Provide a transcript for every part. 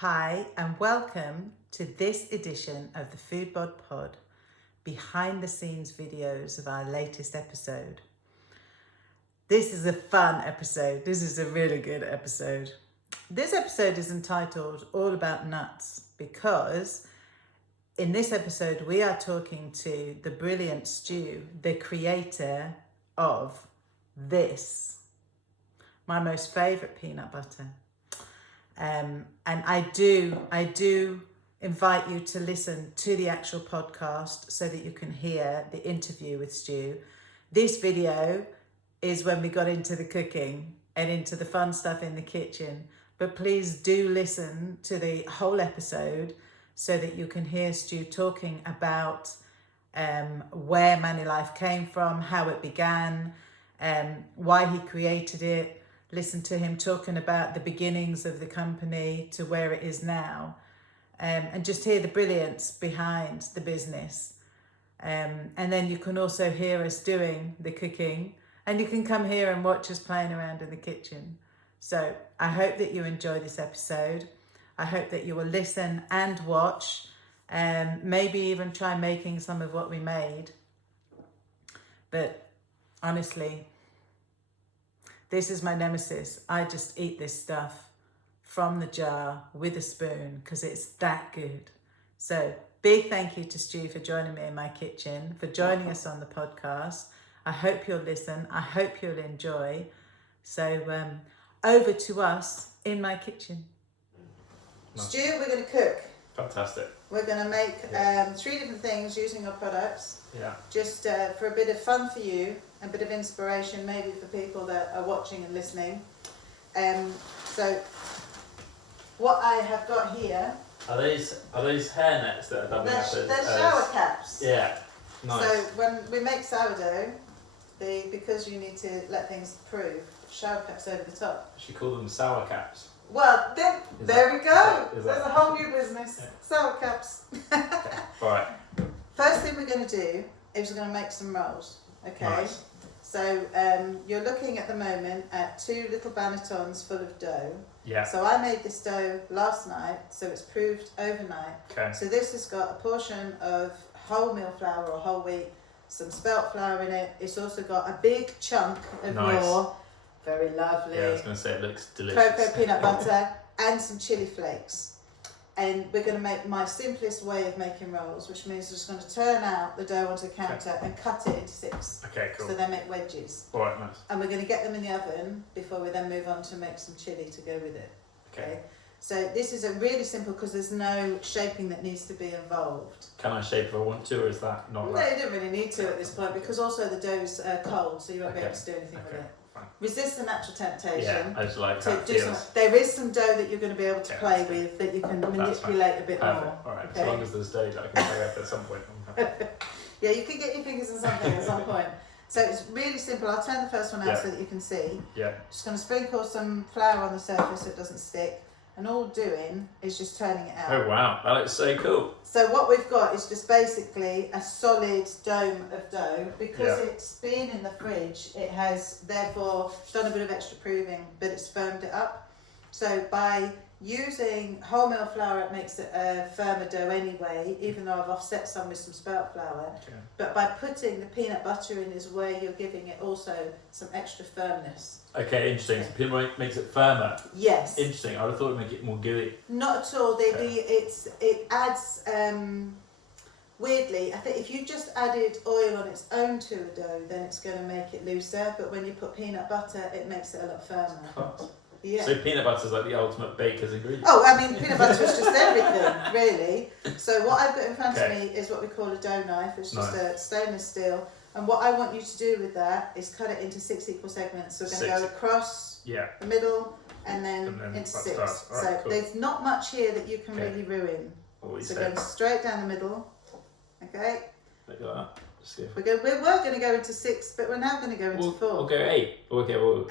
Hi and welcome to this edition of the FOODBOD Pod, behind the scenes videos of our latest episode. This is a fun episode. This is a really good episode. This episode is entitled All About Nuts because in this episode we are talking to the brilliant Stu, the creator of this, my most favourite peanut butter. And I do invite you to listen to the actual podcast so that you can hear the interview with Stu. This video is when we got into the cooking and into the fun stuff in the kitchen. But please do listen to the whole episode so that you can hear Stu talking about where Manilife came from, how it began, why he created it. Listen to him talking about the beginnings of the company to where it is now, and just hear the brilliance behind the business. And then you can also hear us doing the cooking, and you can come here and watch us playing around in the kitchen. So I hope that you enjoy this episode. I hope that you will listen and watch, maybe even try making some of what we made. But honestly, this is my nemesis. I just eat this stuff from the jar with a spoon because it's that good. So big thank you to Stu for joining me in my kitchen, for joining us on the podcast. I hope you'll listen. I hope you'll enjoy. So over to us in my kitchen. Nice. Stu, we're going to cook. Fantastic. We're going to make 3 different things using our products. Yeah. Just for a bit of fun for you, a bit of inspiration maybe for people that are watching and listening. So what I have got here, Are these hair nets that are dubbing up they're shower caps. Yeah. Nice. So when we make sourdough, because you need to let things prove, shower caps over the top. Should call them sour caps. Well, there we go. There's a whole new business. Yeah. Sour caps. Okay. Right. First thing we're going to do is we're going to make some rolls. Okay. Nice. So you're looking at the moment at 2 little bannetons full of dough. Yeah. So I made this dough last night, so it's proved overnight. Okay. So this has got a portion of wholemeal flour or whole wheat, some spelt flour in it. It's also got a big chunk of raw, very lovely, Yeah, I was going to say it looks delicious. cocoa peanut butter and some chili flakes. And we're going to make my simplest way of making rolls, which means we're just going to turn out the dough onto the counter and cut it into 6. Okay, cool. So they make wedges. All right, nice. And we're going to get them in the oven before we then move on to make some chili to go with it. Okay. So this is a really simple because there's no shaping that needs to be involved. Can I shape if I want to, or is that not No, right? you don't really need to at this point because also the dough's cold, so you won't be able to do anything with it. Fine. Resist the natural temptation. Yeah, I just like to how it do feels. there is some dough that you're going to be able to Yeah, play that's with that you can That's manipulate a bit Perfect. more. All right, Okay. as long as there's dough that I can play with at some point. I'm happy. Yeah, you can get your fingers in something at some point. So it's really simple. I'll turn the first one out Yeah. so that you can see. Yeah. Just going to sprinkle some flour on the surface so it doesn't stick. And all we're doing is just turning it out. Oh wow, that looks so cool. So what we've got is just basically a solid dome of dough. Because it's been in the fridge, it has therefore done a bit of extra proving, but it's firmed it up. So by using wholemeal flour, it makes it a firmer dough anyway, even though I've offset some with some spelt flour. Okay. But by putting the peanut butter in is where you're giving it also some extra firmness. Okay, interesting. So peanut butter makes it firmer. Yes. Interesting. I would have thought it would make it more gooey. Not at all. It adds weirdly. I think if you just added oil on its own to a dough, then it's going to make it looser. But when you put peanut butter, it makes it a lot firmer. Class. Yeah. So peanut butter is like the ultimate baker's ingredient. Oh, I mean, peanut butter is just everything, really. So what I've got in front of me is what we call a dough knife. It's just a stainless steel. And what I want you to do with that is cut it into 6 equal segments. So we're going to go across the middle and then into 6. Right, so cool. There's not much here that you can really ruin. So going straight down the middle. Okay. Look at that. Just go. We were going to go into 6, but we're now going to go into 4. We'll go 8. Okay, well.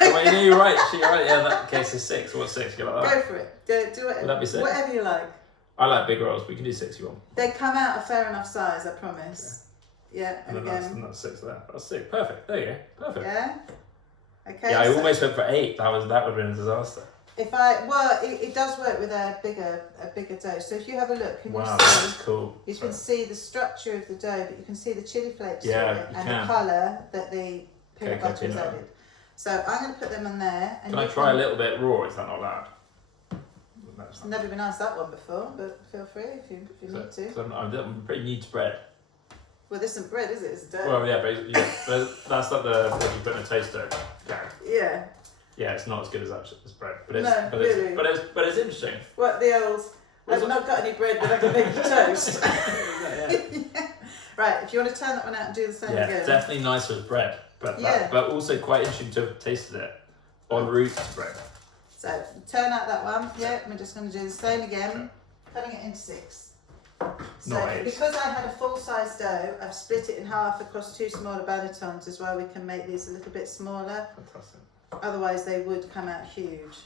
Well, you know, you're right. You're right. Yeah, in that case is 6. What's 6? Go like that. Go for it. Do it. Would that be 6? Whatever you like. I like big rolls. We can do 6 if you want. They come out a fair enough size, I promise. Yeah, and then that's 6 there. That's 6. Perfect. There you go. Perfect. Yeah. Okay. Yeah, I almost went for 8. That would have been a disaster. It does work with a bigger dough. So if you have a look, can you see? That's cool. You can see the structure of the dough, but you can see the chili flakes Yeah, through it you and can. the colour that the peanut Okay, butter is peanut. added. So I'm going to put them on there. And Can I try a little bit raw? Is that not allowed? I've never been asked that one before, but feel free if you need to. I'm pretty new to bread. Well, this isn't bread, is it? It's dough. Well, yeah, but that's like what you put in a toaster. Yeah. Yeah, it's not as good as bread, but it's interesting. What the old? I've not got any bread, but I can make you toast. Yeah. Right, if you want to turn that one out and do the same again. Yeah, definitely nicer as bread, but also quite interesting to have tasted it en route to bread. So turn out that one. Yeah, we're just going to do the same again, cutting it into 6. So Nice. because I had a full size dough, I've split it in half across 2 smaller bannetons as well. We can make these a little bit smaller. Fantastic. Otherwise they would come out huge.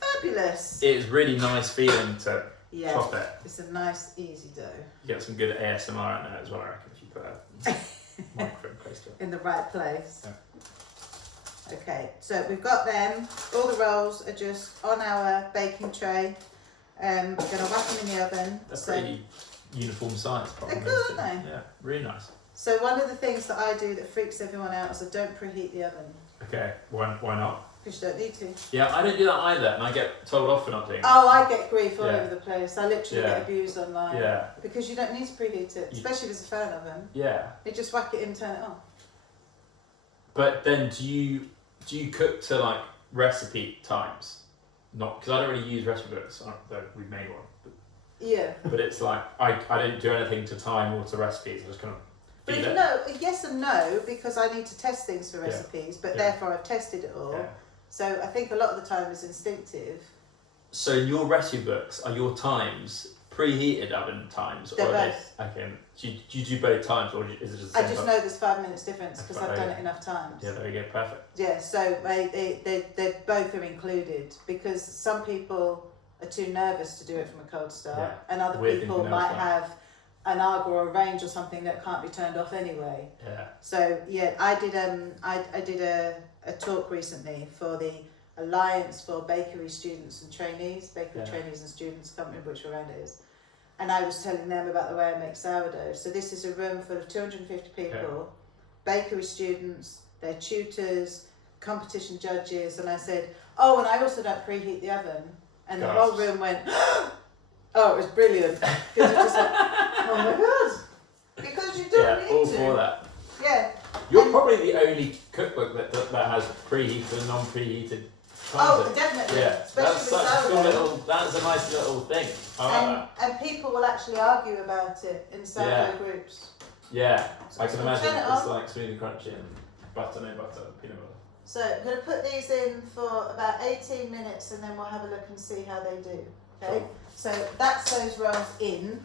Fabulous. It's really nice feeling to chop it. It's a nice easy dough. You get some good ASMR in there as well, I reckon, if you put a microphone close to it. In the right place. Yeah. Okay, so we've got them. All the rolls are just on our baking tray. We're going to whack them in the oven. That's pretty uniform size. They're good, aren't they? Yeah, really nice. So one of the things that I do that freaks everyone out is I don't preheat the oven. Okay, why not? Because you don't need to. Yeah, I don't do that either, and I get told off for not doing it. Oh, I get grief all over the place. I literally Yeah. get abused online. Yeah. Because you don't need to preheat it, especially if it's a fan oven. Yeah. You just whack it in, turn it on. But then do you cook to like recipe times? Not because I don't really use recipe books. Though we've made one. Yeah. But it's like I don't do anything to time or to recipes. I just kind of But feed it. no, yes and no, because I need to test things for recipes, but Yeah. therefore I've tested it all. Yeah. So I think a lot of the time it's instinctive. So in your recipe books, are your times preheated oven times? They're or are both. they, okay. Do you do both times, or is it just the I same just time? know there's 5 minutes difference because That's I've done right. it enough times. Yeah, there you go, perfect. Yeah, so they both are included because some people are too nervous to do it from a cold start, and other Weird people thing to know might about. have an ARG or a range or something that can't be turned off anyway. Yeah. So yeah, I did a talk recently for the Alliance for Bakery Students and Trainees, Trainees and Students, can't remember which round it is. And I was telling them about the way I make sourdough. So this is a room full of 250 people, bakery students, their tutors, competition judges, and I said, oh, and I also don't preheat the oven. And the whole room went, oh, it was brilliant. Because it's just like, oh my God. Because you don't need all to. for that. Yeah. You're probably the only cookbook that has preheated and non-preheated. Oh, definitely. Yeah, Especially that's with such a sourdough. little. That's a nice little thing. I like that. And people will actually argue about it in sourdough groups. Yeah, So I can we'll imagine turn it it's on. like smooth and crunchy and butter, no butter, peanut butter. So I'm going to put these in for about 18 minutes and then we'll have a look and see how they do. Okay, Cool. so that's those rolls in.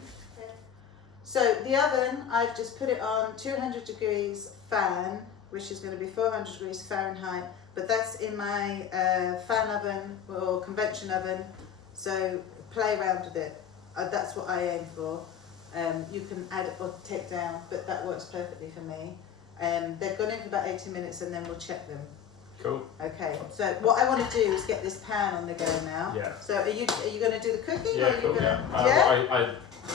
So the oven, I've just put it on 200 degrees fan, which is going to be 400 degrees Fahrenheit, but that's in my fan oven or convection oven, so play around with it. That's what I aim for. You can add or take down, but that works perfectly for me. They've gone in for about 18 minutes and then we'll check them. Cool. Okay, so what I want to do is get this pan on the go now. Yeah. So are you going to do the cooking? Yeah, or are you cool. gonna, Yeah.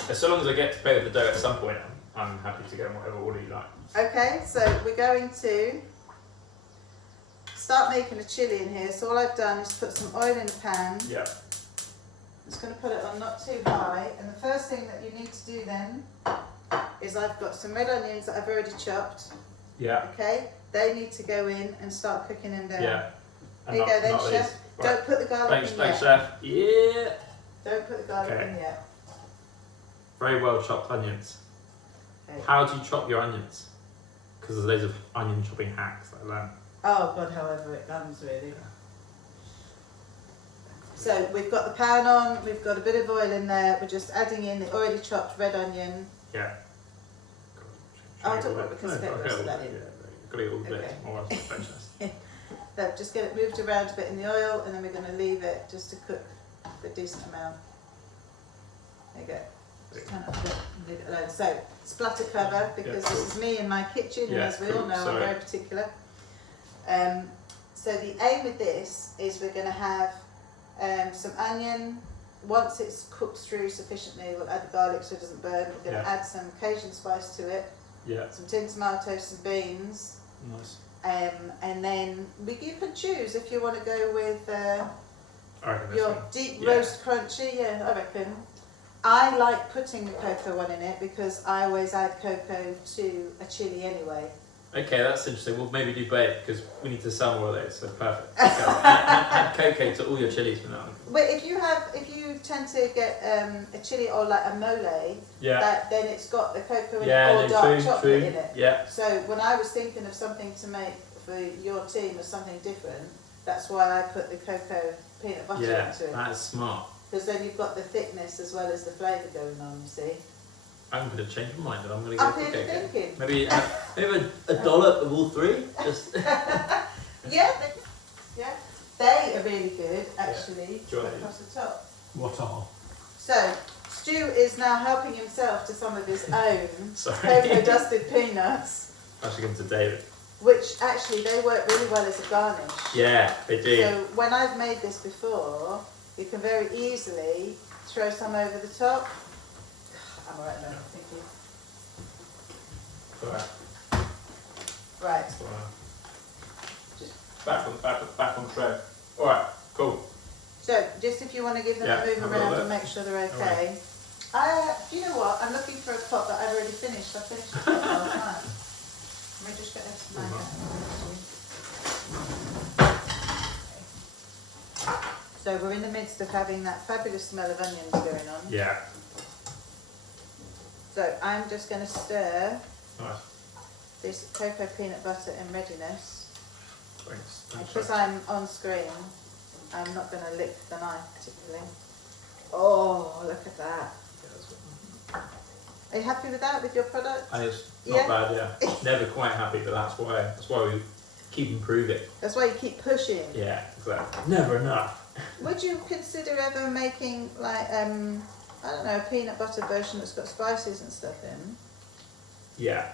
As long as I get to play with the dough at some point, I'm happy to go in whatever order you like. Okay, so we're going to start making a chilli in here. So all I've done is put some oil in the pan. Yeah. I'm just going to put it on not too high. And the first thing that you need to do then is I've got some red onions that I've already chopped. Yeah. Okay, they need to go in and start cooking them down. Yeah. There you go then, chef. Right. Don't put the garlic in Thanks, yet. chef. Yeah. Don't put the garlic Okay. in yet. Very well chopped onions. Okay. How do you chop your onions? Because there's loads of onion chopping hacks like that. Oh God, however it comes really. So we've got the pan on, we've got a bit of oil in there, we're just adding in the already chopped red onion. Yeah. Oh, don't worry, we can split the rest of that in. Yeah, got it all bit. Okay. More or less French toast. So just get it moved around a bit in the oil and then we're going to leave it just to cook a decent amount. There you go. Just turn it up a bit and leave it alone. So, splatter cover, because Yeah, cool. this is me in my kitchen, and Yeah, as we cool. all know, I'm Sorry. very particular. So the aim with this is we're going to have some onion. Once it's cooked through sufficiently, we'll add the garlic so it doesn't burn. We're going to add some Cajun spice to it. Yeah. Some tinned tomatoes, some beans. Nice. And then you can choose if you want to go with I reckon this your one. deep roast crunchy. Yeah, I reckon. I like putting the cocoa one in it because I always add cocoa to a chili anyway. Okay, that's interesting. We'll maybe do both because we need to sell more of those. So perfect. Add cocoa to all your chilies from now on. But if you tend to get a chili or like a mole, then it's got the cocoa in it or dark chocolate in it. Yeah. So when I was thinking of something to make for your team or something different, that's why I put the cocoa peanut butter into it. That's smart. Because then you've got the thickness as well as the flavour going on, you see. I'm going to change my mind and I'm going to go for cocoa. Thinking. Maybe a dollop of all three. Just. Yeah, they are really good actually. Yeah. Across the top. What are? So Stu is now helping himself to some of his own Sorry. cocoa dusted peanuts. Actually, come to David. Which actually they work really well as a garnish. Yeah, they do. So when I've made this before, you can very easily throw some over the top. I'm alright now, thank you. Alright. Right. Back on track. Alright, cool. So just if you want to give them a move around and make sure they're okay. Do you know what? I'm looking for a pot that I've already finished. I finished the pot last night. Let me just get this to So we're in the midst of having that fabulous smell of onions going on. Yeah. So I'm just going to stir Nice. this cocoa peanut butter in readiness. Thanks. Because I'm on screen, I'm not going to lick the knife particularly. Oh, look at that. Are you happy with that, with your product? It's not bad, yeah. Never quite happy, but that's why we keep improving. That's why you keep pushing. Yeah, exactly. Never enough. Would you consider ever making like I don't know, a peanut butter version that's got spices and stuff in? Yeah.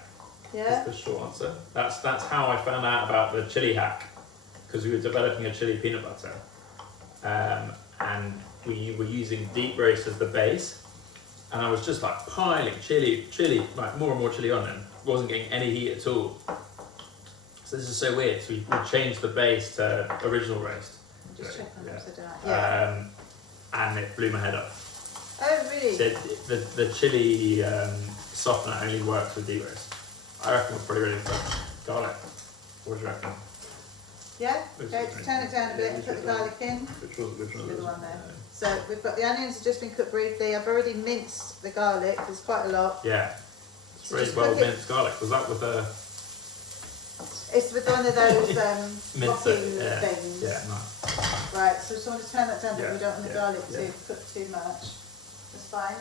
Yeah. That's the short answer. That's how I found out about the chili hack, because we were developing a chili peanut butter, and we were using deep roast as the base, and I was just like piling chili, like more and more chili on, and wasn't getting any heat at all. So this is so weird. So we changed the base to original roast. Just check on upside down. Yeah. And it blew my head up. Oh really? So the chili softener only works with deep roast. I reckon we're pretty ready for garlic. What do you reckon? Yeah? Okay, turn it down a bit and put the garlic in. Which one? Little one there. So we've got the onions have just been cooked briefly. I've already minced the garlic. There's quite a lot. Yeah. It's So very just well cook it. minced garlic. Was that with a It's with one of those mince mocking it? things. Yeah, nice. Right, so we just want to turn that down, but Yeah, we don't want the garlic to yeah. cook too much. That's fine.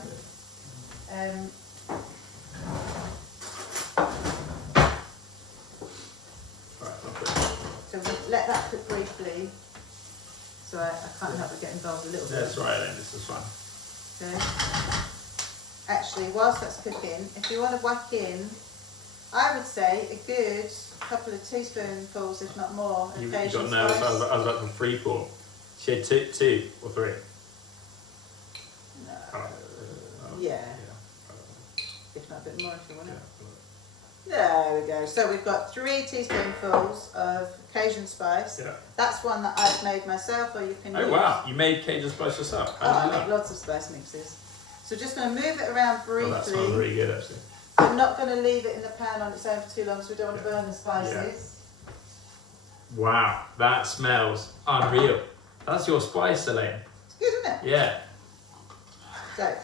Alright, I'll put it. So we let that cook briefly. So I can't help but get involved a little bit. That's right then, this is fine. Okay. Actually, whilst that's cooking, if you want to whack in, I would say a good couple of teaspoonfuls, if not more, of You Cajun got nervous, spice. I was about to free pour. She had two or three. No. Oh. Yeah. If not a bit more if you want it. Yeah. There we go. So we've got 3 teaspoonfuls of Cajun spice. Yeah. That's one that I've made myself, or you can use. Oh wow, you made Cajun spice yourself. Oh, I make lots of spice mixes. So just going to move it around briefly. Oh, that smells really good actually. I'm not going to leave it in the pan on its own for too long, so we don't want to burn the spices. Wow, that smells unreal. That's your spice, Elaine. It's good, isn't it? Yeah. So,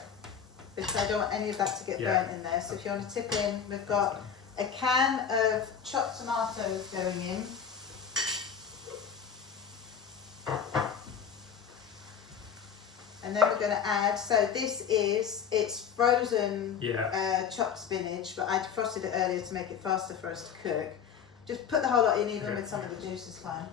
because I don't want any of that to get burnt in there. So if you want to tip in, we've got a can of chopped tomatoes going in. And then we're going to add, so it's frozen chopped spinach, but I frosted it earlier to make it faster for us to cook. Just put the whole lot in, even with some of the juice is fine.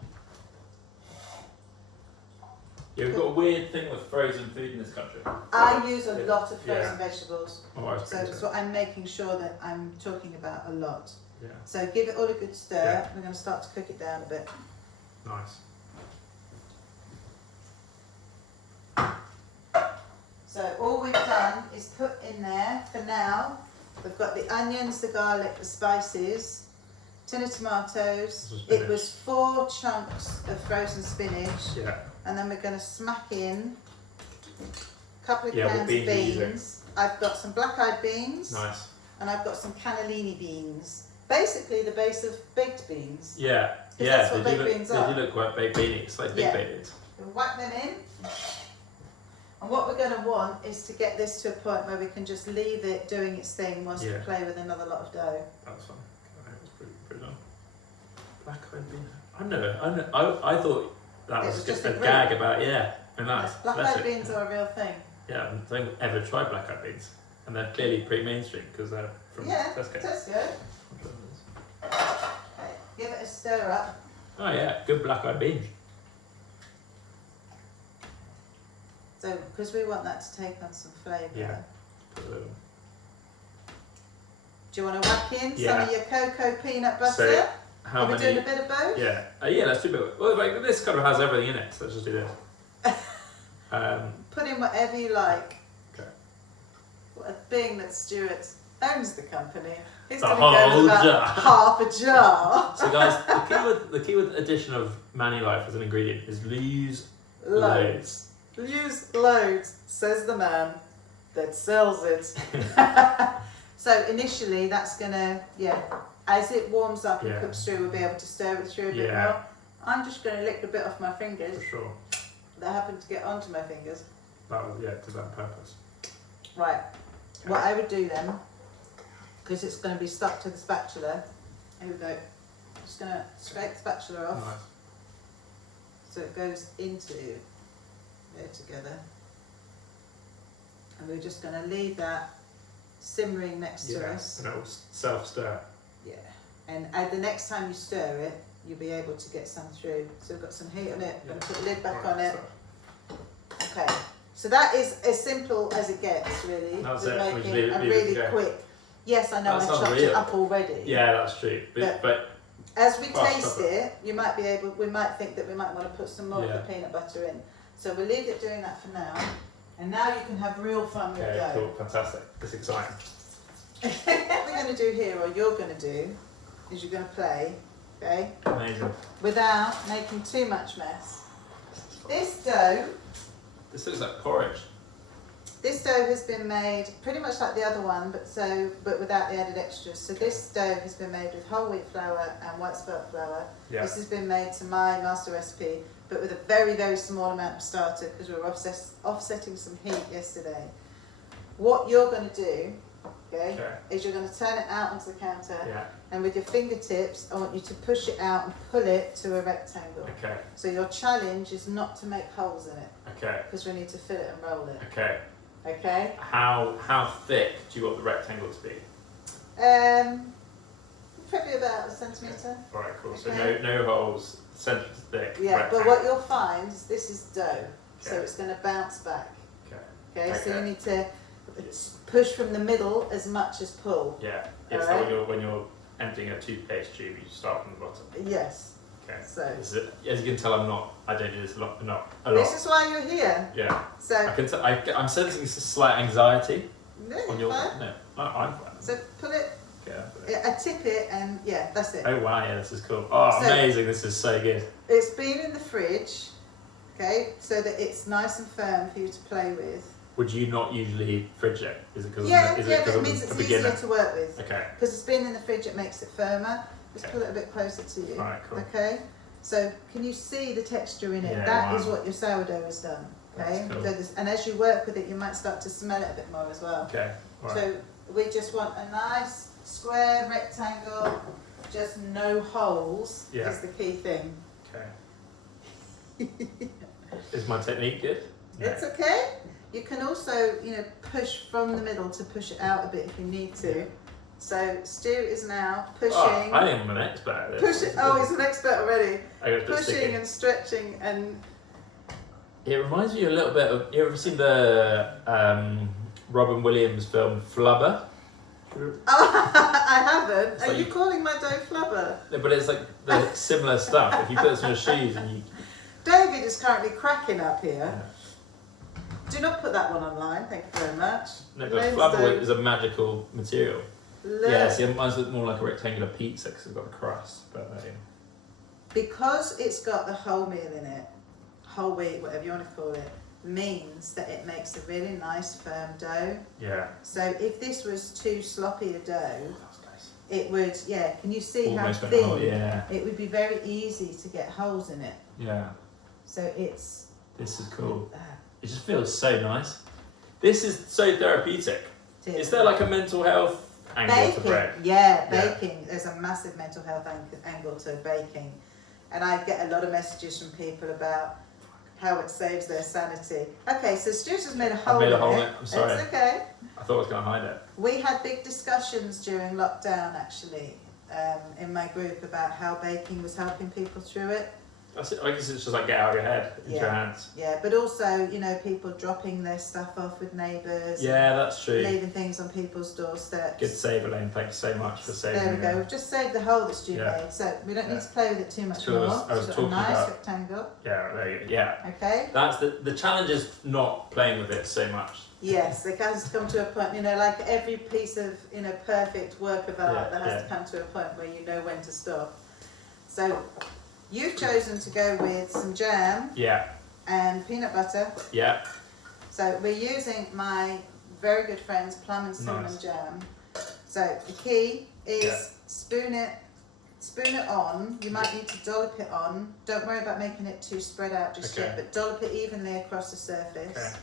Yeah, we've got a weird thing with frozen food in this country. I use a lot of frozen vegetables, so it's what I'm making sure that I'm talking about a lot. Yeah. So give it all a good stir. We're going to start to cook it down a bit. Nice. So all we've done is put in there, for now, we've got the onions, the garlic, the spices, tin of tomatoes. It was 4 chunks of frozen spinach. Yeah. And then we're going to smack in a couple of Yeah, cans what of beans are you using? beans. I've got some black-eyed beans. Nice. And I've got some cannellini beans. Basically the base of baked beans. Yeah. That's what baked beans are. They do look quite baked beanie. It's like big baked beans. We'll whack them in. And what we're going to want is to get this to a point where we can just leave it doing its thing whilst we play with another lot of dough. That's fun. That was pretty done. Black-eyed beans. I thought that was just a gag about, and that's black-eyed beans are a real thing. Yeah, I don't ever try black-eyed beans. And they're clearly pretty mainstream because they're from Tesco. Tesco. Okay, give it a stir up. Oh yeah, good black-eyed beans. So, because we want that to take on some flavour. Yeah. Put a little. Do you want to whack in some of your cocoa peanut butter? So, how many? Doing a bit of both? Yeah. Let's do a bit. Well, like, this kind of has everything in it, so let's just do this. Put in whatever you like. Okay. Being that Stuart owns the company, he's The going to go whole with about jar. half a jar. So guys, the key with addition of Manilife as an ingredient is use loads. Use loads, says the man that sells it. So initially that's going to, as it warms up and cooks through, we'll be able to stir it through a bit more. I'm just going to lick a bit off my fingers. For sure. That happened to get onto my fingers. That was, to that purpose. Right. Okay. What I would do then, because it's going to be stuck to the spatula, here we go. Just going to scrape the spatula off. Nice. So it goes into there together. And we're just going to leave that simmering next to us. And it will self-stir. Yeah. And the next time you stir it, you'll be able to get some through. So we've got some heat on it. Going to put the lid back on it. Okay. So that is as simple as it gets, really. That's with it. making Leave a it really to go. quick. Yes, I know That's I chopped unreal. it up already. Yeah, that's true. But as we fast taste it, we might think that we might want to put some more of the peanut butter in. So we'll leave it doing that for now. And now you can have real fun with dough. Cool, fantastic. That's exciting. What we're going to do here, or you're going to do, is you're going to play, okay? Amazing. Without making too much mess. This dough. This looks like porridge. This dough has been made pretty much like the other one, but without the added extras. So this dough has been made with whole wheat flour and white spelt flour. Yeah. This has been made to my master recipe, but with a very, very small amount of starter because we were offsetting some heat yesterday. What you're going to do, okay, is you're going to turn it out onto the counter, and with your fingertips, I want you to push it out and pull it to a rectangle. Okay. So your challenge is not to make holes in it. Okay. Because we need to fill it and roll it. Okay. Okay. How thick do you want the rectangle to be? Probably about 1 centimetre. Alright, cool. Okay. So no holes, centre thick. Yeah, rectangle. but what you'll find is this is dough, so Okay. it's going to bounce back. Okay. Okay, so you need to push from the middle as much as pull. Yeah. It's Alright. like when you're emptying a toothpaste tube, you start from the bottom. Yes. Okay. So as you can tell, I don't do this a lot. this is why you're here. Yeah. So I'm sensing a slight anxiety no, on you're your. fine. No, I'm fine. So pull it. Okay. I tip it, and that's it. Oh wow, this is cool. Oh, So- amazing! This is so good. It's been in the fridge, okay, so that it's nice and firm for you to play with. Would you not usually fridge it? Is it because But I'm it means a it's beginner? easier to work with. Okay. Because it's been in the fridge, it makes it firmer. Just pull it a bit closer to you. Alright, cool. Okay? So, can you see the texture in it? Yeah, That wow. is what your sourdough has done. Okay? That's cool. So and as you work with it, you might start to smell it a bit more as well. Okay. Alright. So, we just want a nice square rectangle, just no holes is the key thing. Okay. Is my technique good? No. It's okay. You can also, push from the middle to push it out a bit if you need to. So Stu is now pushing. Oh, I think I'm an expert at this. He's an expert already. I got a bit Pushing sticky. and stretching and. It reminds me a little bit of. You ever seen the Robin Williams film Flubber? I haven't. It's Are like you you- calling my dough flubber? No, but it's like the similar stuff. If you put some shoes and you. David is currently cracking up here. Do not put that one online. Thank you very much. No, but flabberweight is a magical material. Look. Yeah, see, mine's look more like a rectangular pizza because it's got the crust. But because it's got the whole meal in it, whole wheat, whatever you want to call it, means that it makes a really nice firm dough. yeah. So if this was too sloppy a dough, That's nice. it would, yeah, can you see Almost how went thin? whole, yeah. It would be very easy to get holes in it. Yeah. So it's... This is cool. Uh, It just feels so nice. This is so therapeutic. Is there like a mental health angle to bread? Yeah, baking. There's a massive mental health angle to baking. And I get a lot of messages from people about how it saves their sanity. Okay, so Stuart has made a hole in it. I'm sorry. It's okay. I thought I was going to hide it. We had big discussions during lockdown, actually, in my group about how baking was helping people through it. That's it. I guess it's just like get out of your head, into your hands. Yeah, but also, you know, people dropping their stuff off with neighbours. Yeah, that's true. Leaving things on people's doorsteps. Good save, Elaine. Thank you so much for saving There we go. me. We've just saved the hole that Stu made, so we don't need to play with it too much Sure, more. I was It's got a talking nice about- rectangle. Yeah, there you go. Yeah. Okay. That's the challenge is not playing with it so much. Yes, there has to come to a point, you know, like every piece of, you know, perfect work of art, there has to come to a point where you know when to stop. So, you've chosen to go with some jam Yeah. and peanut butter. Yeah. So we're using my very good friend's plum and cinnamon jam. So the key is spoon it on. You might need to dollop it on. Don't worry about making it too spread out just yet, but dollop it evenly across the surface. Okay.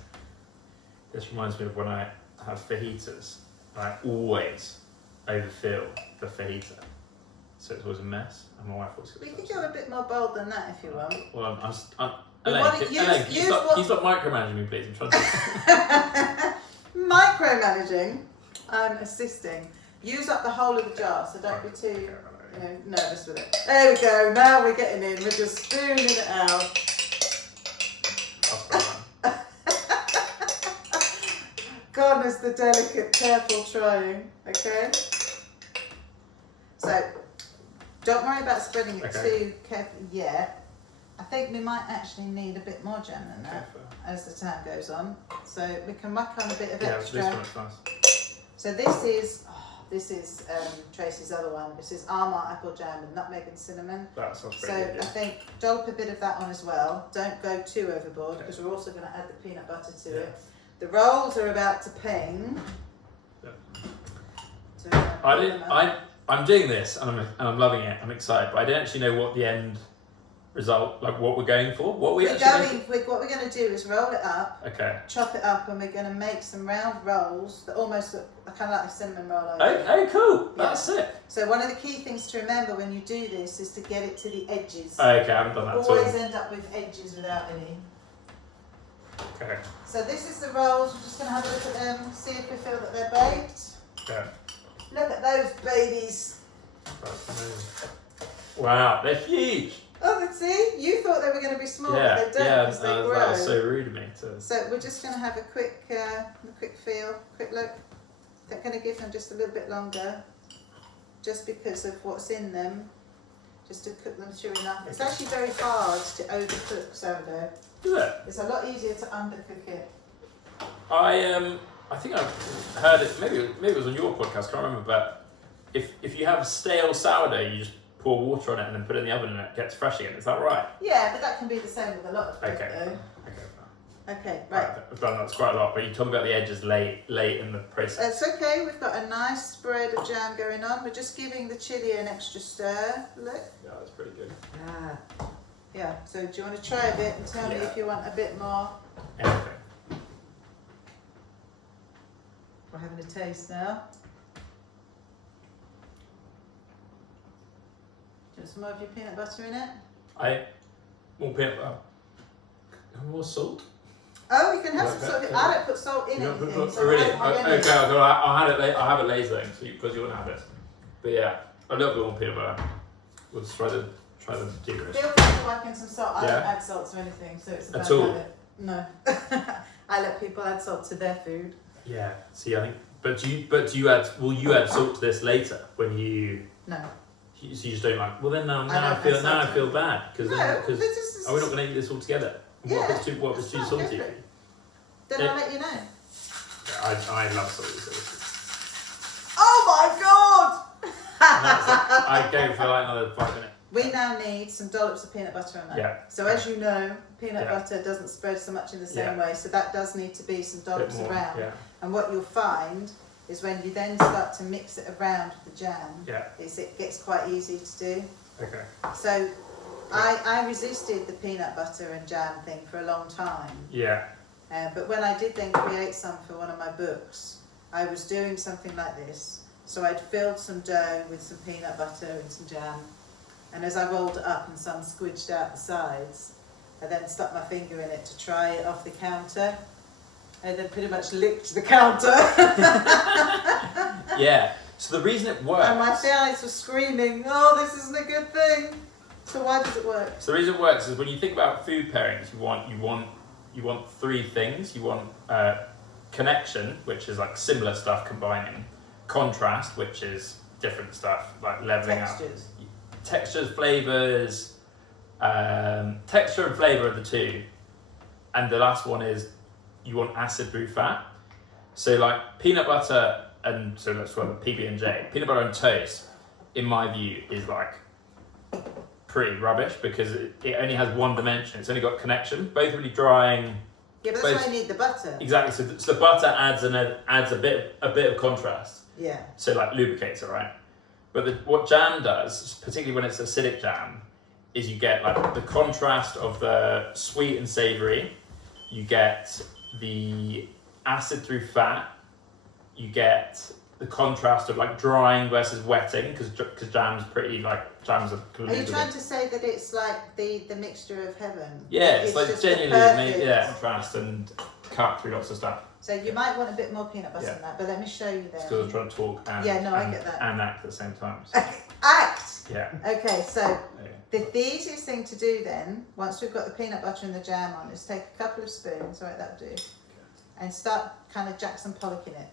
This reminds me of when I have fajitas. I always overfill the fajita, so it's always a mess. And my wife always We gets can go a bit more bold than that if you want. Well, I'm We Elaine, want to can you stop micromanaging me, please? I'm trying to. Micromanaging. I'm assisting. Use up the whole of the jar, so don't be too nervous with it. There we go. Now we're getting in. We're just spooning it out. Goodness, the delicate, careful trying. Okay. So, don't worry about spreading it too carefully yet. I think we might actually need a bit more jam than that as the time goes on. So we can muck on a bit of extra. This one's nice. So this is Tracy's other one. This is almond apple jam with nutmeg and cinnamon. That sounds So very good. I think dollop a bit of that on as well. Don't go too overboard because we're also going to add the peanut butter to it. The rolls are about to ping. Yeah. So I'm doing this and I'm loving it. I'm excited, but I don't actually know what the end result, like what we're going for. What we're what we're going to do is roll it up. Okay. Chop it up, and we're going to make some round rolls that almost look kind of like a cinnamon roll. Okay, cool. That's sick. So one of the key things to remember when you do this is to get it to the edges. Okay, I haven't done that. Always end up with edges without any. Okay. So this is the rolls. We're just going to have a look at them, see if we feel that they're baked. Okay. Look at those babies. Wow, they're huge. Oh, see, you thought they were going to be small, but they don't because they grow. That was so rude of me to. So we're just going to have a quick feel, quick look. They're going to give them just a little bit longer, just because of what's in them, just to cook them through enough. It's actually very hard to overcook sourdough. Is it? It's a lot easier to undercook it. I think I've heard it. Maybe it was on your podcast. Can't remember. But if you have stale sourdough, you just pour water on it and then put it in the oven and it gets fresh again. Is that right? Yeah, but that can be the same with a lot of food though. Okay, right. I've done that quite a lot, but you told me about the edges late in the process. It's okay. We've got a nice spread of jam going on. We're just giving the chilli an extra stir. Look. Yeah, that's pretty good. Yeah. So do you want to try a bit and tell me if you want a bit more? Anything. We're having a taste now. Do you want some more of your peanut butter in it? More peanut butter. More salt. Oh, you can have some salt. I don't put salt in anything. So really? Okay, I'll have it later then, because you want to have it. But yeah, a little bit more peanut butter. We'll just try the de-roast. Feel free to whack in some salt. I don't add salt to anything, so it's a bad habit. No. I let people add salt to their food. Yeah. See, I think. But you add? Will you add salt to this later when you? No. So you just don't like. Well, then now I feel bad because are we not going to eat this all together? Yeah. What if it's too salty? then I'll let you know. Yeah, I love salty sauces. Oh my god! I go for like another 5 minutes. We now need some dollops of peanut butter on that. Yeah. So as you know, peanut butter doesn't spread so much in the same way, so that does need to be some dollops around. Yeah. And what you'll find is when you then start to mix it around with the jam, it gets quite easy to do. Okay. So I resisted the peanut butter and jam thing for a long time. Yeah. But when I did then create some for one of my books, I was doing something like this. So I'd filled some dough with some peanut butter and some jam. And as I rolled it up and some squidged out the sides, I then stuck my finger in it to try it off the counter. And then pretty much licked the counter. Yeah. So the reason it works... And my eyes were screaming, oh, this isn't a good thing. So why does it work? So the reason it works is when you think about food pairings, you want 3 things. You want connection, which is like similar stuff combining. Contrast, which is different stuff, like leveling out. Textures, flavours, texture and flavour are the 2. And the last one is you want acid through fat. So like peanut butter and, so let's call it PB&J, peanut butter and toast, in my view, is like pretty rubbish because it only has one dimension. It's only got connection, both really drying. Yeah, but that's why you need the butter. Exactly, so the butter adds a bit of contrast. Yeah. So like lubricates it, right? But what jam does, particularly when it's acidic jam, is you get like the contrast of the sweet and savoury, you get the acid through fat, you get the contrast of like drying versus wetting, because jams are. Are you trying to say that it's like the mixture of heaven? Yeah, it's like genuinely contrast and cut through lots of stuff. So you might want a bit more peanut butter than that, but let me show you then. It's because I'm trying to talk and, I get that. And act at the same time. So. Act! Yeah. Okay, so the easiest thing to do then, once we've got the peanut butter and the jam on, is take a couple of spoons, right, that'll do, and start kind of Jackson Pollocking it,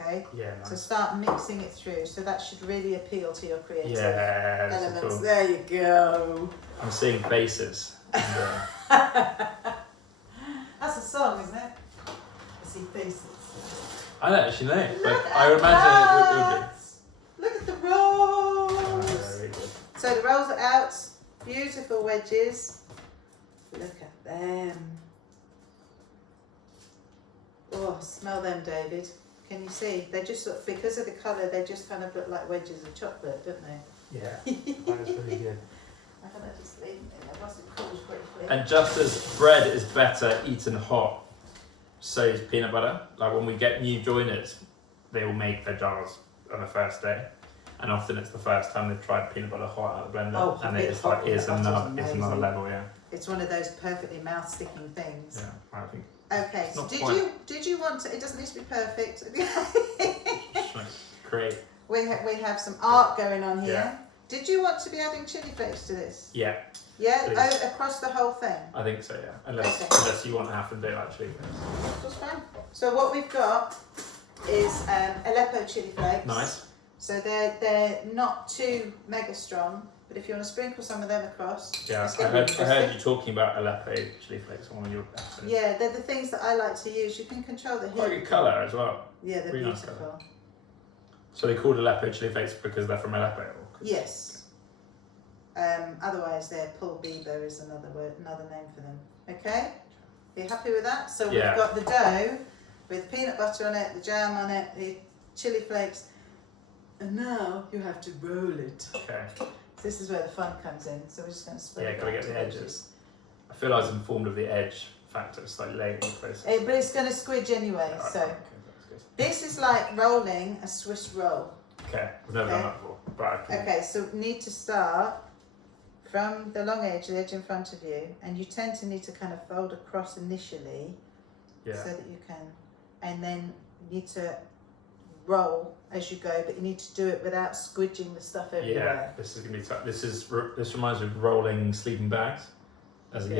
okay? Yeah, nice. So start mixing it through, so that should really appeal to your creative elements. Cool. There you go. I'm seeing faces. And, That's a song, isn't it? I see faces. I don't actually know, but Look I would imagine it would be. Look at the rolls. Oh, very good. So the rolls are out. Beautiful wedges. Look at them. Oh, smell them, David. Can you see? They just look, because of the colour, they just kind of look like wedges of chocolate, don't they? Yeah, that is really good. I don't know, just leave it in there. Must have cooled briefly. And just as bread is better eaten hot, so is peanut butter. Like when we get new joiners, they will make their jars on the first day, and often it's the first time they've tried peanut butter hot out of the blender, and it's like it's another level. Yeah, it's one of those perfectly mouth sticking things. Yeah, I think. Okay, so did you want to? It doesn't need to be perfect. Great. We have some art going on here. Yeah. Did you want to be adding chili flakes to this? Yeah. Yeah, across the whole thing. I think so. Yeah, unless you want to have them do actually. That's fine. So what we've got is Aleppo chili flakes. Nice. So they're not too mega strong, but if you want to sprinkle some of them across. Yeah, I heard you talking about Aleppo chili flakes on one of your episodes. Yeah, they're the things that I like to use. You can control the heat. Quite good colour as well. Yeah, they're really beautiful. Nice. So they're called Aleppo chili flakes because they're from Aleppo? Yes. Otherwise, they're Paul Bieber is another name for them. Okay? Are you happy with that? So we've got the dough with peanut butter on it, the jam on it, the chili flakes, and now you have to roll it. Okay. This is where the fun comes in. So we're just going to spread it. Yeah, gotta get the edges. I feel I was informed of the edge factor. It's like late in the process. But it's going to squidge anyway. Right, so okay, that's good. this is like rolling a Swiss roll. Okay, we've never done that before. But okay, so need to start from the long edge, the edge in front of you, and you tend to need to kind of fold across initially, so that you can, and then you need to roll as you go, but you need to do it without squidging the stuff everywhere. Yeah, this is gonna be tough. This reminds me of rolling sleeping bags as a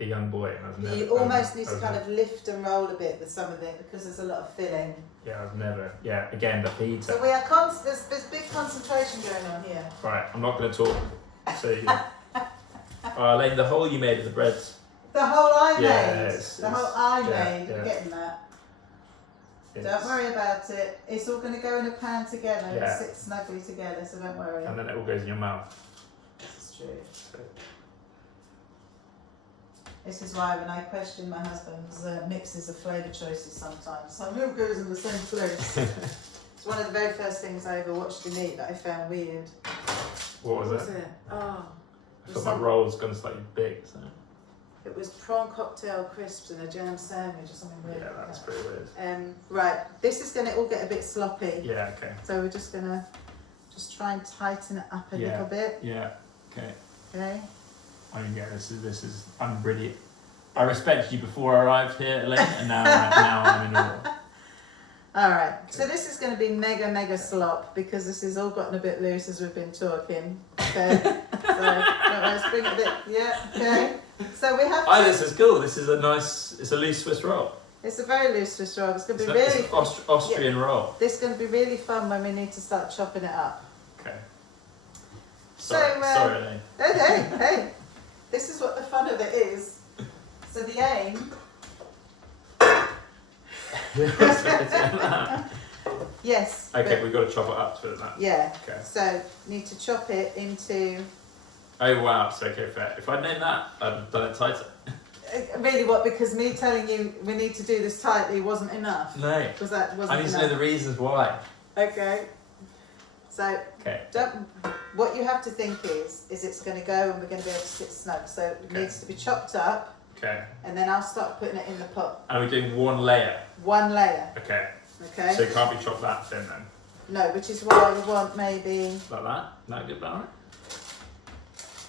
young boy. And you almost need to kind of lift and roll a bit with some of it because there's a lot of filling. Yeah, I've never. Yeah, again the heat. So we are there's big concentration going on here. Right, I'm not going to talk. So, Elaine, the hole you made in the bread The whole I Yeah, made. The whole I made. yeah. You're getting that. It's, Don't worry about it. It's all going to go in a pan together and Yeah. sit snugly together, so don't worry. And then it all goes in your mouth. This is true. This is why when I question my husband's mixes of flavour choices sometimes, some of it goes in the same place. It's one of the very first things I ever watched him eat that I found weird. What was it? Oh, I thought my roll's gone slightly big, so. it was prawn cocktail crisps and a jam sandwich or something weird. Yeah, that's pretty weird. Right, this is going to all get a bit sloppy. Yeah, okay. So we're just going to try and tighten it up a little bit. Yeah, okay. Okay. I mean, yeah, this is, I'm really, I respect you before I arrived here, Elaine, and now I'm in awe. All right, so this is going to be mega slop because this has all gotten a bit loose as we've been talking. Okay, so let's bring it a bit. Yeah, okay. So we have. Oh, this is cool. This is it's a loose Swiss roll. It's a very loose Swiss roll. It's going to be It's really. an Austrian roll. This is going to be really fun when we need to start chopping it up. Okay. Sorry, Elaine. Hey, this is what the fun of it is. So the aim. Yes. Okay, we've got to chop it up to that. Yeah. Okay. So need to chop it into. Oh wow, so okay, fair. If I'd known that, I'd have done it tighter. Really, what? Because me telling you we need to do this tightly wasn't enough. No. Because that wasn't I need enough. to know the reasons why. Okay. So Okay. what you have to think is it's going to go and we're going to be able to sit snug. So it needs to be chopped up. Okay. And then I'll start putting it in the pot. And we're doing one layer. One layer. Okay. Okay. So it can't be chopped that thin then. No, which is why we want maybe Like that? That good, Barry?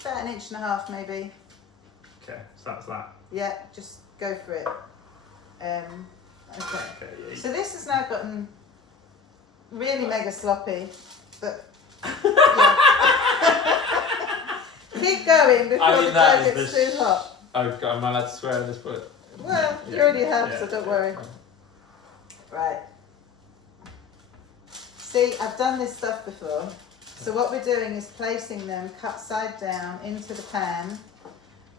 about 1.5 inches maybe. Okay, so that's that. Yeah, just go for it. Okay. Okay, yeah. So this has now gotten really mega sloppy, but yeah. Keep going before the dough gets too hot. Am I allowed to swear at this point? Well, you already have, so don't worry. Right. See, I've done this stuff before. So what we're doing is placing them cut side down into the pan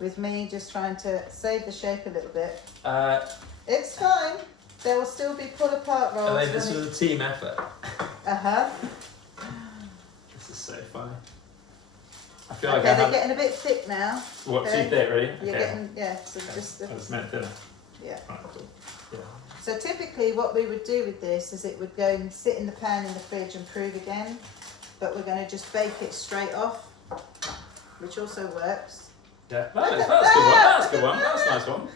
with me just trying to save the shape a little bit. It's fine. There will still be pull apart rolls. Elaine, this was a team effort. Uh-huh. This is so funny. I feel like they're getting a bit thick now. What, okay. too thick, really? You're getting, so okay. just... It's meant thinner. Yeah. Right, cool. Yeah. So typically what we would do with this is it would go and sit in the pan in the fridge and prove again, but we're going to just bake it straight off, which also works. Yeah, that's a good one. That's a good one. That's a nice one.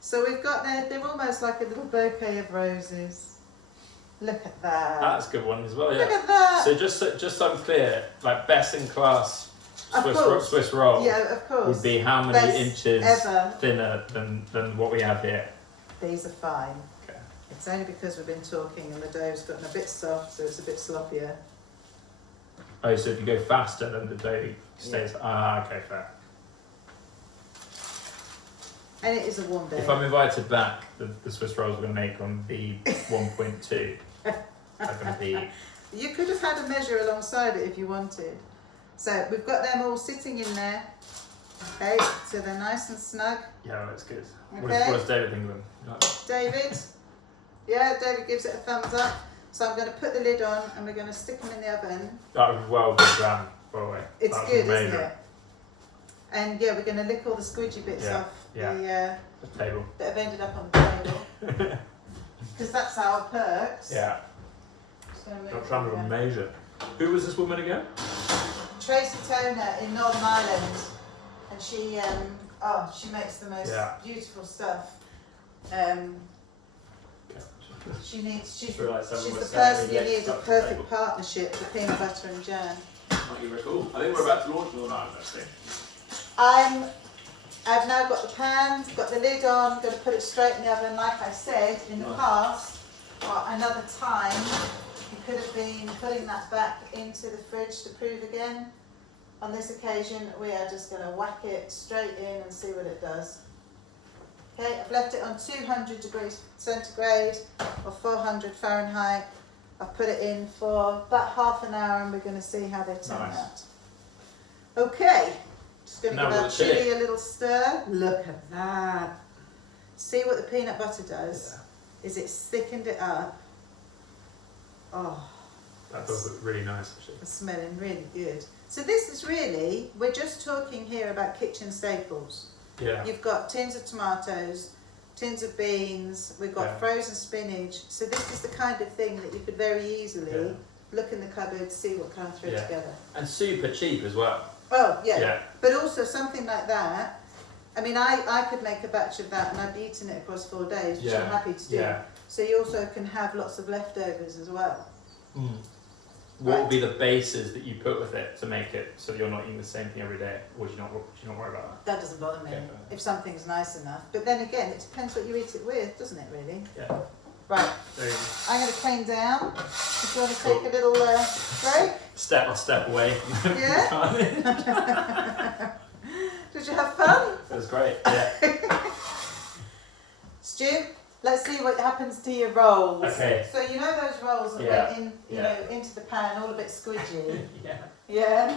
So we've got they're almost like a little bouquet of roses. Look at that. That's a good one as well, yeah. Look at that. So just so I'm clear, like best in class Swiss roll Yeah, of course. would be how many Best inches ever. thinner than what we have here? These are fine. Okay. It's only because we've been talking and the dough's gotten a bit soft, so it's a bit sloppier. Oh, so if you go faster, then the dough stays. Yeah. Ah, okay, fair. And it is a warm day. If I'm invited back, the Swiss rolls we're going to make on the 1.2 are going to be... You could have had a measure alongside it if you wanted. So we've got them all sitting in there. Okay, so they're nice and snug. Yeah, that's good. Okay. What does David think of them? David? Yeah, David gives it a thumbs up. So I'm going to put the lid on and we're going to stick them in the oven. That was well done, by the way. It's That's good, amazing. isn't it? And yeah, we're going to lick all the squidgy bits off the table that have ended up on the table. Because that's our perks. Yeah. Got trying to measure. Who was this woman again? Tracy Toner in Northern Ireland, and she makes the most beautiful stuff. She's the person you need a perfect partnership for peanut butter and jam. Might be very cool. I think we're about to launch Northern Ireland actually. I've now got the pan, got the lid on, going to put it straight in the oven. Like I said in the past, or another time, you could have been putting that back into the fridge to prove again. On this occasion, we are just going to whack it straight in and see what it does. Okay, I've left it on 200 degrees centigrade or 400 Fahrenheit. I've put it in for about half an hour and we're going to see how they turn out. Okay, Just going to Now give our with the chilli chilli. a little stir. Look at that. See what the peanut butter does? Is it's thickened it up. Oh, That does look really nice actually. it's smelling really good. So this is really, we're just talking here about kitchen staples. Yeah. You've got tins of tomatoes, tins of beans, we've got frozen spinach. So this is the kind of thing that you could very easily look in the cupboard, see what kind of throw together. And super cheap as well. Oh, yeah. Yeah. But also something like that, I mean, I could make a batch of that and I'd be eating it across 4 days, which I'm happy to do. Yeah. So you also can have lots of leftovers as well. What would be the bases that you put with it to make it so you're not eating the same thing every day? Or do you not worry about That doesn't bother me Okay. if something's nice enough. But then again, it depends what you eat it with, doesn't it really? that? Yeah. Right, There you go. I'm going to clean down. If you want to take a little break. Step away. Yeah? Did you have fun? It was great. Yeah. Stu, let's see what happens to your rolls. Okay. So you know those rolls that went in, you know, into the pan, all a bit squidgy. Yeah. Yeah.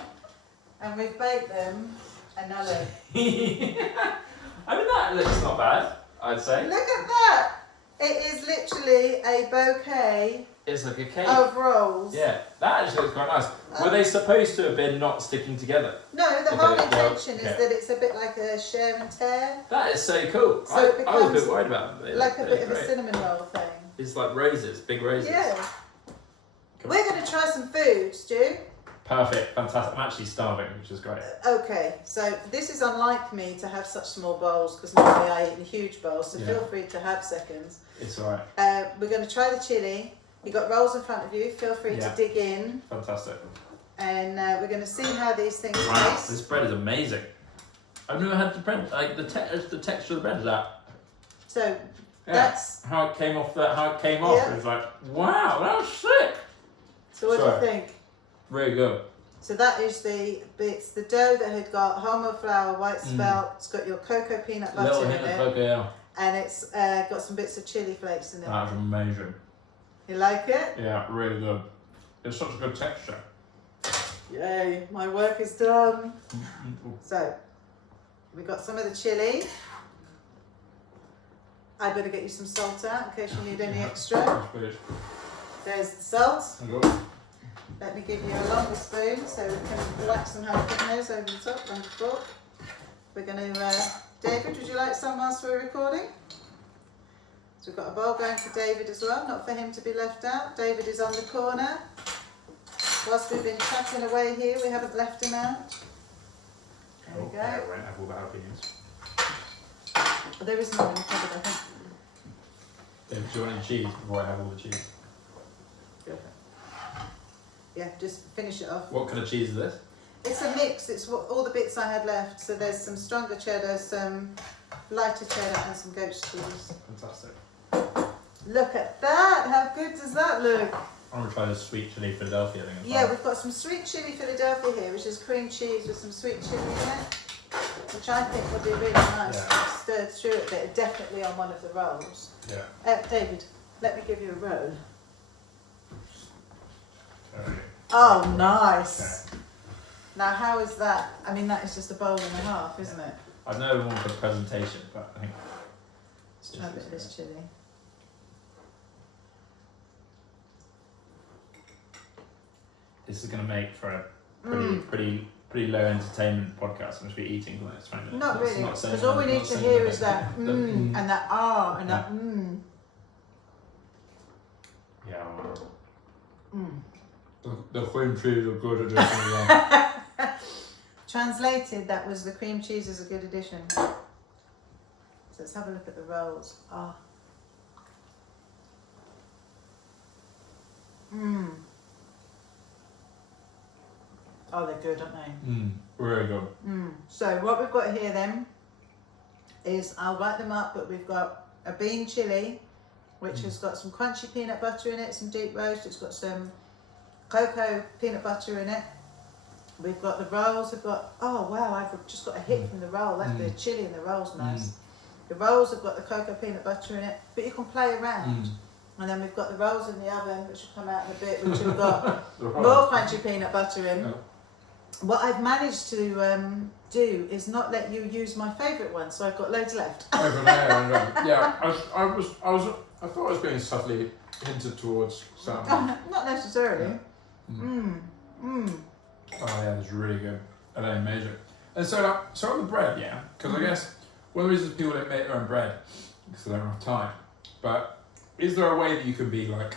And we've baked them, and now look. I mean, that looks not bad, I'd say. Look at that! It is literally a bouquet It's like a cake. of rolls. Yeah, that actually looks quite nice. Were they supposed to have been not sticking together? No, the Okay, whole well, intention is okay. that it's a bit like a share and tear. That is so cool. So it I was a bit becomes worried about them. like a bit of a cinnamon roll thing. It's like raises, big raises. Yeah. Cool. We're going to try some food, Stu. Perfect, fantastic. I'm actually starving, which is great. Okay, so this is unlike me to have such small bowls because normally I eat in huge bowls, so Yeah. feel free to have seconds. It's alright. We're going to try the chilli. You've got rolls in front of you, feel free to dig in. Fantastic. And we're going to see how these things Wow, taste. this bread is amazing. I've never had the bread, like the texture of the bread is that. So that's... How it came off, it was like, wow, that was sick. So what do you think? Really good. So that is it's the dough that had got wholemeal flour, white spelt, it's got your cocoa peanut butter Little in hint of it, cocoa, yeah. and it's got some bits of chili flakes in it. That's amazing. You like it? Yeah, really good. It's such a good texture. Yay, my work is done. So, we've got some of the chili. I better get you some salt out in case you need any extra. There's the salt. Let me give you a longer spoon so we can relax and have those over the top on the fork. We're going to, David, would you like some whilst we're recording? So we've got a bowl going for David as well, not for him to be left out. David is on the corner. Whilst we've been chatting away here, we haven't left him out. There we go. I won't have all the jalapenos. There is more in the cupboard, I think. Do you want any cheese before I have all the cheese? Go for it. Yeah, just finish it off. What kind of cheese is this? It's a mix. It's all the bits I had left. So there's some stronger cheddar, some lighter cheddar, and some goat's cheese. Fantastic. Look at that! How good does that look? I'm going to try this sweet chili Philadelphia thing as Yeah, well. we've got some sweet chili Philadelphia here, which is cream cheese with some sweet chili in it, which I think would be really nice. Yeah. Stirred through it a bit, definitely on one of the rolls. Yeah. David, let me give you a roll. Alright. Oh, nice! Okay. Now, how is that? I mean, that is just a bowl and a half, isn't it? I've never one for presentation, but I think... Let's try a bit of this chili. This is going to make for a pretty low entertainment podcast. I'm just be eating for the next 20 minutes. Not really, because all we need to hear is that and that ah and that Yeah. The cream cheese are good addition as well. Translated, that was the cream cheese is a good addition. So let's have a look at the rolls. Ah. Oh, they're good, aren't they? Really good. So what we've got here then is, I'll write them up, but we've got a bean chili, which has got some crunchy peanut butter in it, some deep roast, it's got some cocoa peanut butter in it. We've got the rolls, we've got, oh wow, I've just got a hit from the roll, that's the chili and the roll's nice. The rolls have got the cocoa peanut butter in it, but you can play around. And then we've got the rolls in the oven, which will come out in a bit, which have got more crunchy peanut butter in. What I've managed to do is not let you use my favourite one, so I've got loads left. Over there, yeah. I thought I was being subtly hinted towards something. Not necessarily. Oh yeah, it's really good. And then amazing. And so on the bread, yeah, because I guess one of the reasons people don't make their own bread because they don't have time. But is there a way that you can be like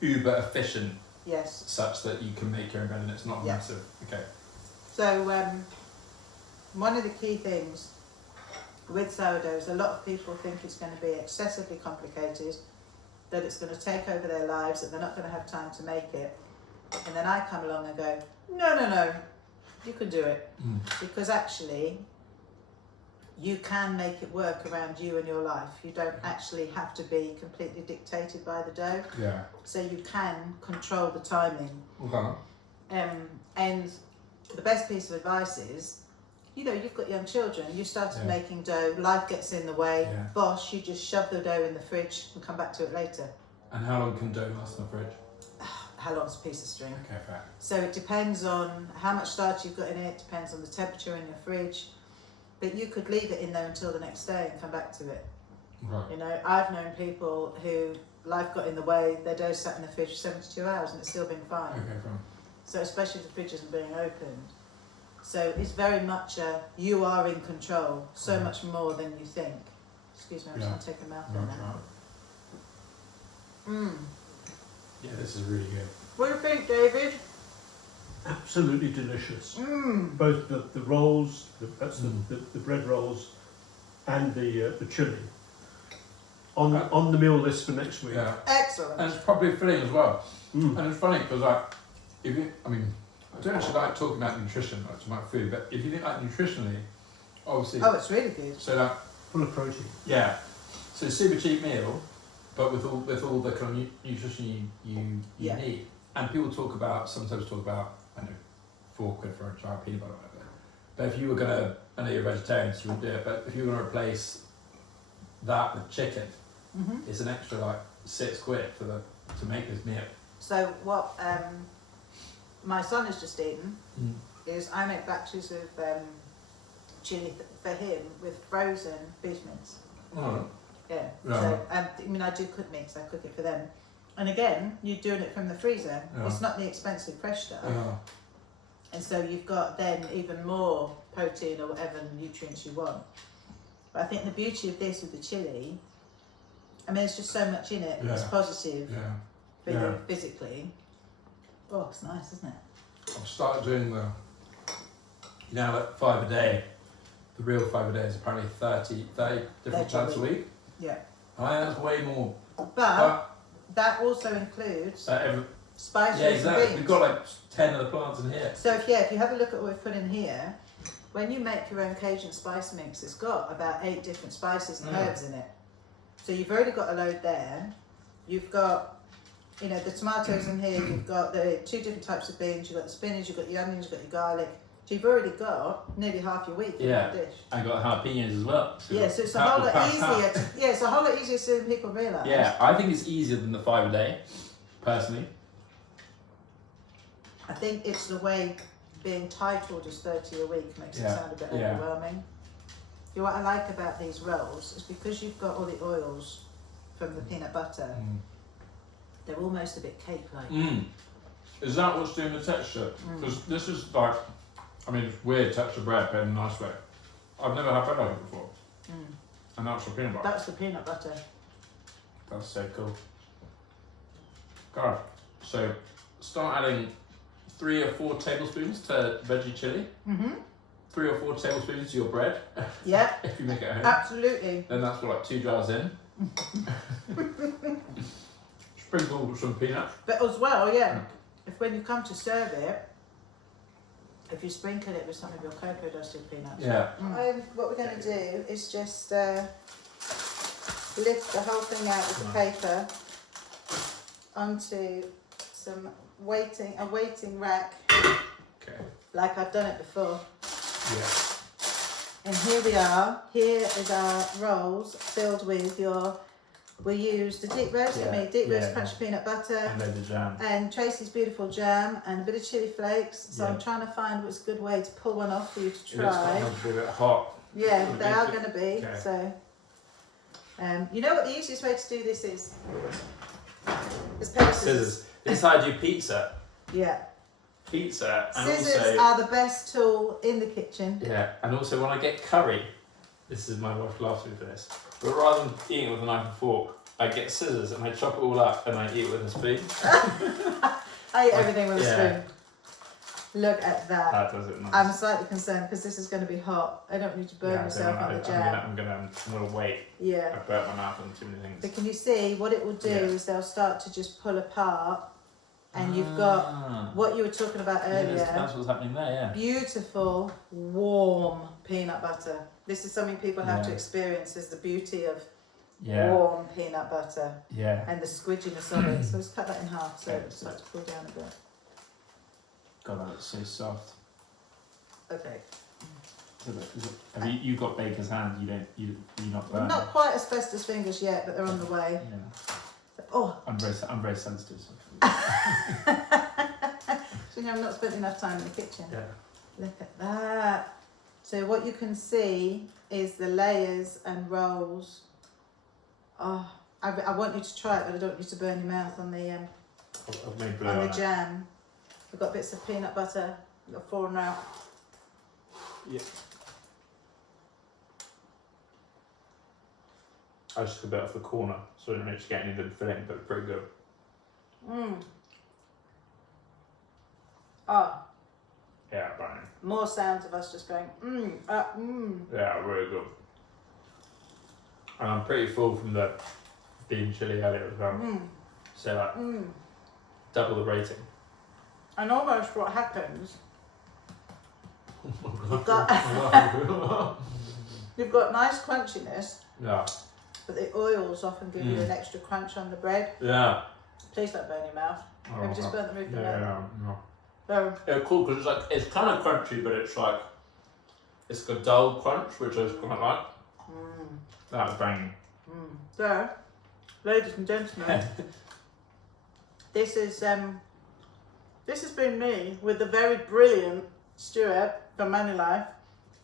uber efficient? Yes. Such that you can make your own bread and it's not massive. Okay. So one of the key things with sourdough is a lot of people think it's going to be excessively complicated, that it's going to take over their lives, that they're not going to have time to make it. And then I come along and go, no, you can do it. Because actually, you can make it work around you and your life. You don't actually have to be completely dictated by the dough. Yeah. So you can control the timing. Okay. And the best piece of advice is, you've got young children, you started making dough, life gets in the way, bosh, you just shove the dough in the fridge and come back to it later. And how long can dough last in the fridge? How long's a piece of string? Okay, fair. So it depends on how much starch you've got in it, depends on the temperature in your fridge. But you could leave it in there until the next day and come back to it. Right. I've known people who life got in the way, their dough sat in the fridge for 72 hours and it's still been fine. Okay, fine. So especially if the fridge isn't being opened. So it's very much you are in control, so much more than you think. Excuse me, I'm just going to take a mouthful now. Yeah, this is really good. What do you think, David? Absolutely delicious. Both the rolls, the bread rolls, and the chili. On the meal list for next week. Yeah. Excellent. And it's probably filling as well. And it's funny because I don't actually like talking about nutrition, like about food, but if you think like nutritionally, obviously. Oh, it's really good. So full of protein. Yeah. So super cheap meal, but with all the kind of nutrition you need. And people sometimes talk about, I know, £4 for a jar of peanut butter or whatever. But if you were gonna, I know you're vegetarian, so you wouldn't do it, but if you were gonna replace that with chicken, it's an extra like £6 to make this meal. So what my son has just eaten is I make batches of chili for him with frozen beef mince. Oh. Yeah. Yeah. So I do cook meats. I cook it for them. And again, you're doing it from the freezer. Yeah. It's not the expensive fresh stuff. Yeah. And so you've got then even more protein or whatever nutrients you want. But I think the beauty of this with the chili, there's just so much in it that's positive for you physically. Oh, it's nice, isn't it? I've started doing like 5 a day. The real 5 a day is apparently 30 different plants a week. Yeah. That's way more. But that also includes spices and beans. We've got like 10 of the plants in here. So if you have a look at what we've put in here, when you make your own Cajun spice mix, it's got about 8 different spices and herbs in it. So you've already got a load there. You've got, the tomatoes in here. You've got the 2 different types of beans. You've got the spinach. You've got your onions. You've got your garlic. So you've already got nearly half your week in one dish. I got jalapenos as well. Yeah, so it's a whole lot easier. It's a whole lot easier than people realise. Yeah, I think it's easier than the 5 a day, personally. I think it's the way being titled as 30 a week makes it sound a bit overwhelming. You know what I like about these rolls is because you've got all the oils from the peanut butter, they're almost a bit cake-like. Is that what's doing the texture? Because this is like, it's weird texture bread, but in a nice way. I've never had bread like it before. And that's the peanut butter. That's the peanut butter. That's so cool. God, so start adding 3 or 4 tablespoons to veggie chili. 3 or 4 tablespoons to your bread. Yeah. If you make it at home. Absolutely. Then that's what, like 2 jars in. Sprinkle some peanuts. But as well, if when you come to serve it, if you sprinkle it with some of your cocoa dusted peanuts. Yeah. What we're going to do is just lift the whole thing out with the paper onto a waiting rack. Okay. Like I've done it before. Yeah. And here we are. Here is our rolls filled with your We used the deep roasted meat, deep roast crunchy peanut butter, And loads of jam. and Tracy's beautiful jam, and a bit of chili flakes. So Yeah. I'm trying to find what's a good way to pull one off for you to It looks try. like a bit hot. Yeah, Would they be are good. going to be. Okay. So, you know what the easiest way to do this is? It's paper scissors. Scissors. This is how I do pizza. Yeah. Pizza and Scissors also are the best tool in the kitchen. yeah, and also when I get curry, this is my wife laughs at me for this. But rather than eating it with a knife and fork, I get scissors and I chop it all up and I eat it with a spoon. I eat everything with a Yeah. spoon. Look at that. That does it nice. I'm slightly concerned because this is going to be hot. I don't want you to burn Yeah, I yourself don't on wanna- the jam. I'm gonna wait. Yeah. I burnt my mouth on too many things. But can you see what it will do Yeah. is they'll start to just pull apart, and you've got what you were talking about earlier. That's what's happening there, yeah. Beautiful, warm peanut butter. This is something people have to Yeah. experience, is the beauty of Yeah. warm peanut butter Yeah. and the squidginess of it. So let's cut that in half so Okay. it starts to cool down a bit. God, that looks so soft. Okay. Have you got baker's hand? You're not burnt. Not quite asbestos fingers yet, but they're on the way. Yeah. Oh, I'm very sensitive. So. so I've not spent enough time in the kitchen. Yeah. Look at that. So what you can see is the layers and rolls. Oh, I want you to try it, but I don't want you to burn your mouth on the I've made blue on on the it. jam. We've got bits of peanut butter that are fallen out. Yeah. I just took a bit off the corner, so I didn't actually get any of the filling, but pretty good. Mmm. Oh, Yeah, bang. more sounds of us just going mmm. Yeah, really good. And I'm pretty full from the bean chili earlier as well. Mmm. So like Mmm. double the rating. And almost what happens, you've got nice crunchiness, Yeah. but the oils often give you an extra crunch on the bread. Yeah. Please don't burn your mouth. Maybe just burn the roof of your mouth. Yeah. So, Yeah, cool, because it's kind of crunchy, but it's like, it's got a dull crunch, which I quite like. That's banging. so, ladies and gentlemen, this has been me with the very brilliant Stuart from Manilife,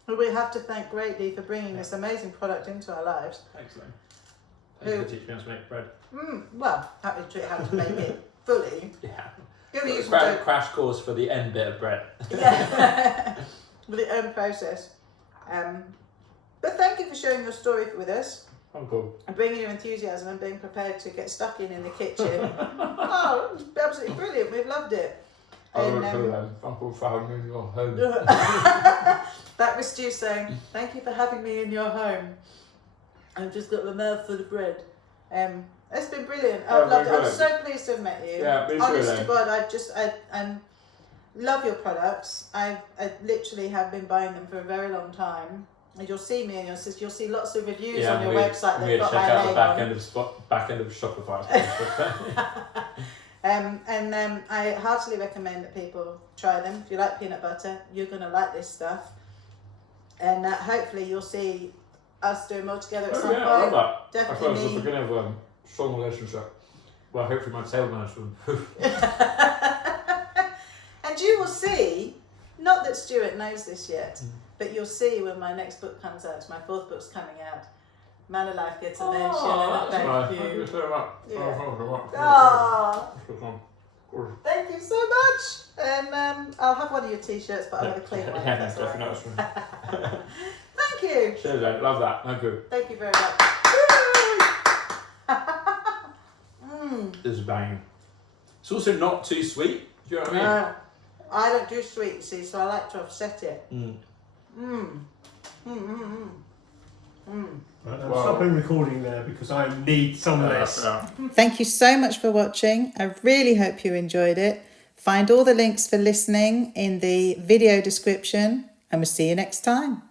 who we have to thank greatly for bringing this amazing product into our lives. Excellent. Thanks Who- for teaching us to make bread. Well, happy to show you how to make it fully. Yeah. Give you some dough. Crash course for the end bit of bread. Yeah, with the own process. But thank you for sharing your story with us Oh, cool. and bringing your enthusiasm and being prepared to get stuck in the kitchen. Oh, it was absolutely brilliant. We've loved it. And, Uncle found me in your home. that was Stu saying, "Thank you for having me in your home. I've just got my mouth full of bread." It's been brilliant. I've loved it. I'm so pleased to have met you. Yeah, me too, Honest to then. God, I love your products. I literally have been buying them for a very long time. And you'll see me, and you'll see lots of reviews on your website. I'm They've going to got check my out the name on. back end of Shopify. I heartily recommend that people try them. If you like peanut butter, you're going to like this stuff. And hopefully you'll see us doing more together at some I love point. that. I thought it was the Definitely. beginning of a strong relationship. Well, hopefully my tail managed to improve. And you will see, not that Stuart knows this yet, but you'll see when my next book comes out, my fourth book's coming out, Manilife gets a mention. Oh, and that's nice. thank Thank you you. so much. Yeah. Oh, Oh, thank you so much. And I'll have one of your t-shirts, but I'll have a clean one. Yeah, if that's all right. definitely. Thank you. Cheers, I love that. Thank you. Thank you very much. This is banging. It's also not too sweet. Do you know what I mean? No, I don't do sweet, you see, so I like to offset it. Right, I'm stopping recording there because I need some less. Thank you so much for watching. I really hope you enjoyed it. Find all the links for listening in the video description, and we'll see you next time.